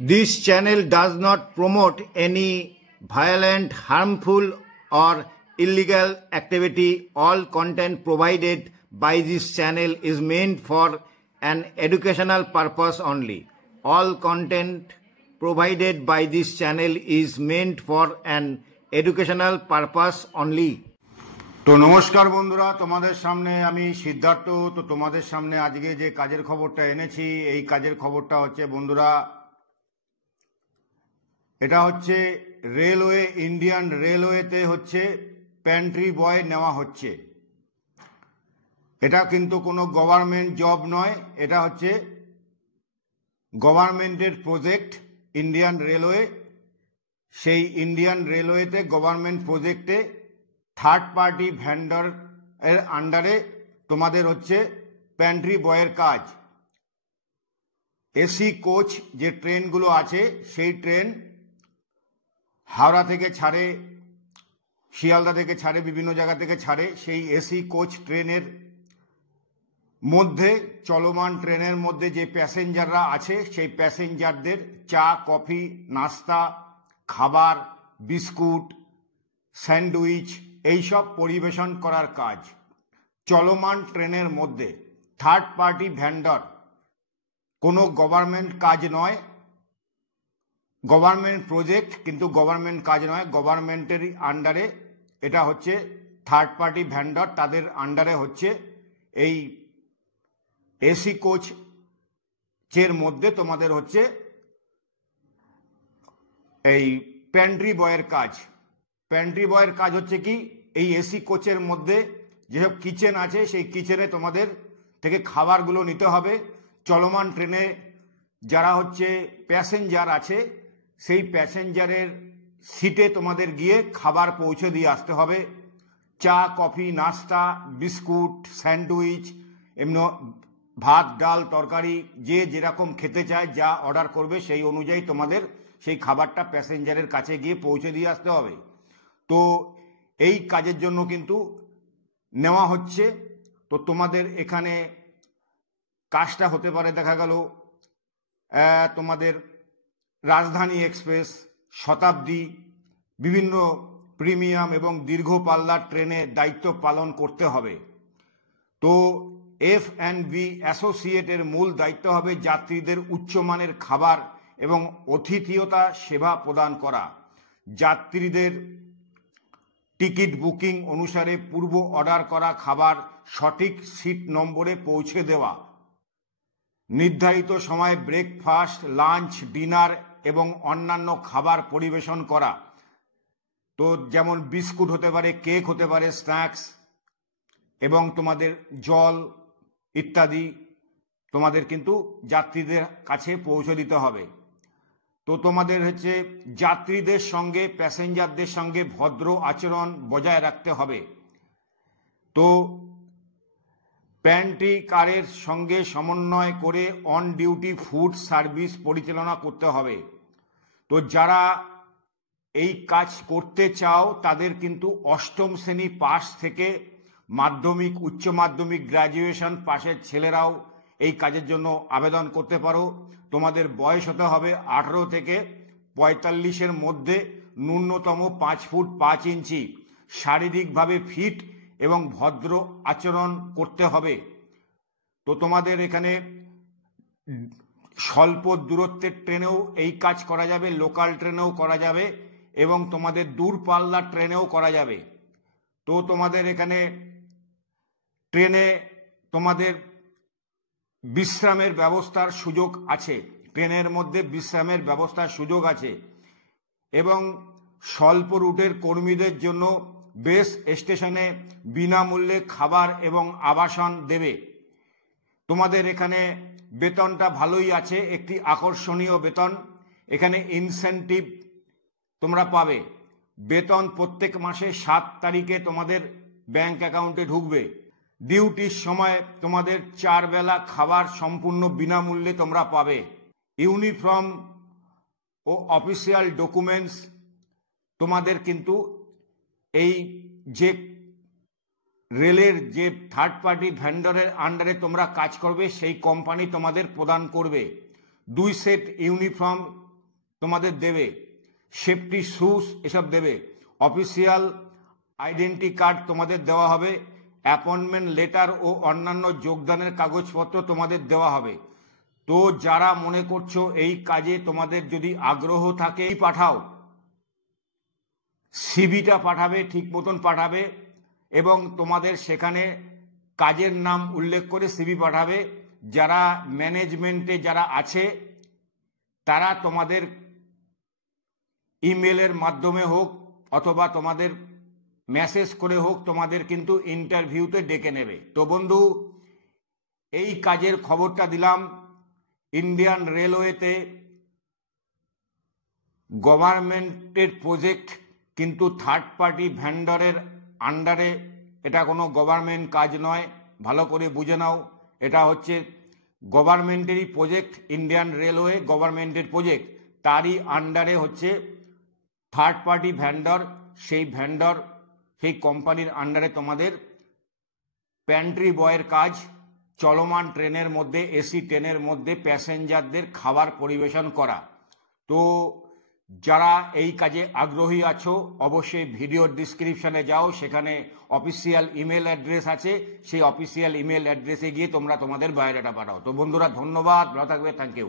This channel does not promote any violent, harmful, or illegal activity. All content provided by this channel is meant for an educational purpose only. All content provided by this channel is meant for an educational purpose only. তো নমস্কার বন্ধুরা, তোমাদের সামনে আমি সিদ্ধার্থ। তো তোমাদের সামনে আজকে যে কাজের খবরটা এনেছি, এই কাজের খবরটা হচ্ছে বন্ধুরা, এটা হচ্ছে রেলওয়ে, ইন্ডিয়ান রেলওয়েতে হচ্ছে প্যান্ট্রি বয় নেওয়া হচ্ছে। এটা কিন্তু কোনো গভর্নমেন্ট জব নয়, এটা হচ্ছে গভর্নমেন্টের প্রজেক্ট ইন্ডিয়ান রেলওয়ে। সেই ইন্ডিয়ান রেলওয়েতে গভর্নমেন্ট প্রজেক্টে থার্ড পার্টি ভেন্ডর এর আন্ডারে তোমাদের হচ্ছে প্যান্ট্রি বয়ের কাজ। এসি কোচ যে ট্রেনগুলো আছে, সেই ট্রেন হাওড়া থেকে ছাড়ে, শিয়ালদা থেকে ছাড়ে, বিভিন্ন জায়গা থেকে ছাড়ে। সেই এসি কোচ ট্রেনের মধ্যে, চলমান ট্রেনের মধ্যে যে প্যাসেঞ্জাররা আছে, সেই প্যাসেঞ্জারদের চা, কফি, নাস্তা, খাবার, বিস্কুট, স্যান্ডউইচ এইসব পরিবেশন করার কাজ চলমান ট্রেনের মধ্যে। থার্ড পার্টি ভেন্ডর, কোনো গভর্নমেন্ট কাজ নয়, গভর্নমেন্ট প্রজেক্ট কিন্তু গভর্নমেন্ট কাজ নয়, গভর্নমেন্টেরই আন্ডারে এটা হচ্ছে থার্ড পার্টি ভেন্ডর, তাদের আন্ডারে হচ্ছে এই এসি কোচের মধ্যে তোমাদের হচ্ছে এই প্যান্ট্রি বয়ের কাজ। প্যান্ট্রি বয়ের কাজ হচ্ছে কি, এই এসি কোচের মধ্যে যেসব কিচেন আছে, সেই কিচেনে তোমাদের থেকে খাবারগুলো নিতে হবে। চলমান ট্রেনে যারা হচ্ছে প্যাসেঞ্জার আছে, সেই প্যাসেঞ্জারের সিটে তোমাদের গিয়ে খাবার পৌঁছে দিয়ে আসতে হবে। চা, কফি, নাস্তা, বিস্কুট, স্যান্ডউইচ, এমনি ভাত, ডাল, তরকারি, যে যেরকম খেতে চায়, যা অর্ডার করবে সেই অনুযায়ী তোমাদের সেই খাবারটা প্যাসেঞ্জারের কাছে গিয়ে পৌঁছে দিয়ে আসতে হবে। তো এই কাজের জন্য কিন্তু নেওয়া হচ্ছে। তো তোমাদের এখানে কাজটা হতে পারে, দেখা গেল তোমাদের রাজধানী এক্সপ্রেস, শতাব্দী, বিভিন্ন প্রিমিয়াম এবং দীর্ঘ পাল্লার ট্রেনে দায়িত্ব পালন করতে হবে। তো F&B অ্যাসোসিয়েটের মূল দায়িত্ব হবে যাত্রীদের উচ্চমানের খাবার এবং অতিথিয়তা সেবা প্রদান করা। যাত্রীদের টিকিট বুকিং অনুসারে পূর্ব অর্ডার করা খাবার সঠিক সিট নম্বরে পৌঁছে দেওয়া। নির্ধারিত সময়ে ব্রেকফাস্ট, লাঞ্চ, ডিনার এবং অন্যান্য খাবার পরিবেশন করা। তো যেমন বিস্কুট হতে পারে, কেক হতে পারে, স্ন্যাক্স এবং তোমাদের জল ইত্যাদি তোমাদের কিন্তু যাত্রীদের কাছে পৌঁছে দিতে হবে। তো তোমাদের হচ্ছে যাত্রীদের সঙ্গে, প্যাসেঞ্জারদের সঙ্গে ভদ্র আচরণ বজায় রাখতে হবে। তো প্যান্ট্রি কারের সঙ্গে সমন্বয় করে অন ডিউটি ফুড সার্ভিস পরিচালনা করতে হবে। তো যারা এই কাজ করতে চাও, তাদের কিন্তু অষ্টম শ্রেণী পাস থেকে মাধ্যমিক, উচ্চ মাধ্যমিক, গ্র্যাজুয়েশন পাশের ছেলেরাও এই কাজের জন্য আবেদন করতে পারো। তোমাদের বয়স হতে হবে 18 থেকে 45-এর মধ্যে, ন্যূনতম 5 ফুট 5 ইঞ্চি, শারীরিকভাবে ফিট এবং ভদ্র আচরণ করতে হবে। তো তোমাদের এখানে স্বল্প দূরত্বের ট্রেনেও এই কাজ করা যাবে, লোকাল ট্রেনেও করা যাবে এবং তোমাদের দূরপাল্লার ট্রেনেও করা যাবে। তো তোমাদের এখানে ট্রেনে তোমাদের বিশ্রামের ব্যবস্থার সুযোগ আছে, ট্রেনের মধ্যে বিশ্রামের ব্যবস্থার সুযোগ আছে এবং স্বল্প রুটের কর্মীদের জন্য বেস স্টেশনে বিনামূল্যে খাবার এবং আবাসন দেবে। তোমাদের এখানে বেতনটা ভালোই আছে, একটি আকর্ষণীয় বেতন। এখানে ইনসেনটিভ তোমরা পাবে। বেতন প্রত্যেক মাসে 7 তারিখে তোমাদের ব্যাংক অ্যাকাউন্টে ঢুকবে। ডিউটির সময় তোমাদের 4 বেলা খাবার সম্পূর্ণ বিনামূল্যে তোমরা পাবে। ইউনিফর্ম ও অফিসিয়াল ডকুমেন্টস তোমাদের কিন্তু এই যে রেলের যে থার্ড পার্টি ভেন্ডরের আন্ডারে তোমরা কাজ করবে, সেই কোম্পানি তোমাদের প্রদান করবে। 2 সেট ইউনিফর্ম তোমাদের দেবে, সেফটি শুজ এসব দেবে, অফিসিয়াল আইডেন্টি কার্ড তোমাদের দেওয়া হবে, অ্যাপয়েন্টমেন্ট লেটার ও অন্যান্য যোগদানের কাগজপত্র তোমাদের দেওয়া হবে। তো যারা মনে করছো এই কাজে তোমাদের যদি আগ্রহ থাকে পাঠাও, সিভিটা পাঠাবে, ঠিক মতন পাঠাবে এবং তোমাদের সেখানে কাজের নাম উল্লেখ করে সিভি পাঠাবে। যারা ম্যানেজমেন্টে যারা আছে তারা তোমাদের ইমেলের মাধ্যমে হোক অথবা তোমাদের মেসেজ করে হোক তোমাদের কিন্তু ইন্টারভিউতে ডেকে নেবে। তো বন্ধু, এই কাজের খবরটা দিলাম। ইন্ডিয়ান রেলওয়েতে গভর্নমেন্টের প্রজেক্ট, কিন্তু থার্ড পার্টি ভেন্ডরের আন্ডারে, এটা কোনো গভর্নমেন্ট কাজ নয়, ভালো করে বুঝে নাও। এটা হচ্ছে গভর্নমেন্টেরই প্রজেক্ট, ইন্ডিয়ান রেলওয়ে গভর্নমেন্টের প্রজেক্ট, তারই আন্ডারে হচ্ছে থার্ড পার্টি ভেন্ডর, সেই ভেন্ডর সেই কোম্পানির আন্ডারে তোমাদের প্যান্ট্রি বয়ের কাজ, চলমান ট্রেনের মধ্যে, এসি ট্রেনের মধ্যে প্যাসেঞ্জারদের খাবার পরিবেশন করা। তো যারা এই কাজে আগ্রহী আছো অবশ্যই ভিডিওর ডিসক্রিপশনে যাও, সেখানে অফিসিয়াল ইমেল অ্যাড্রেস আছে, সেই অফিসিয়াল ইমেল অ্যাড্রেসে গিয়ে তোমরা তোমাদের বায়োডাটা পাঠাও। তো বন্ধুরা, ধন্যবাদ, ভালো থাকবে, থ্যাংক ইউ।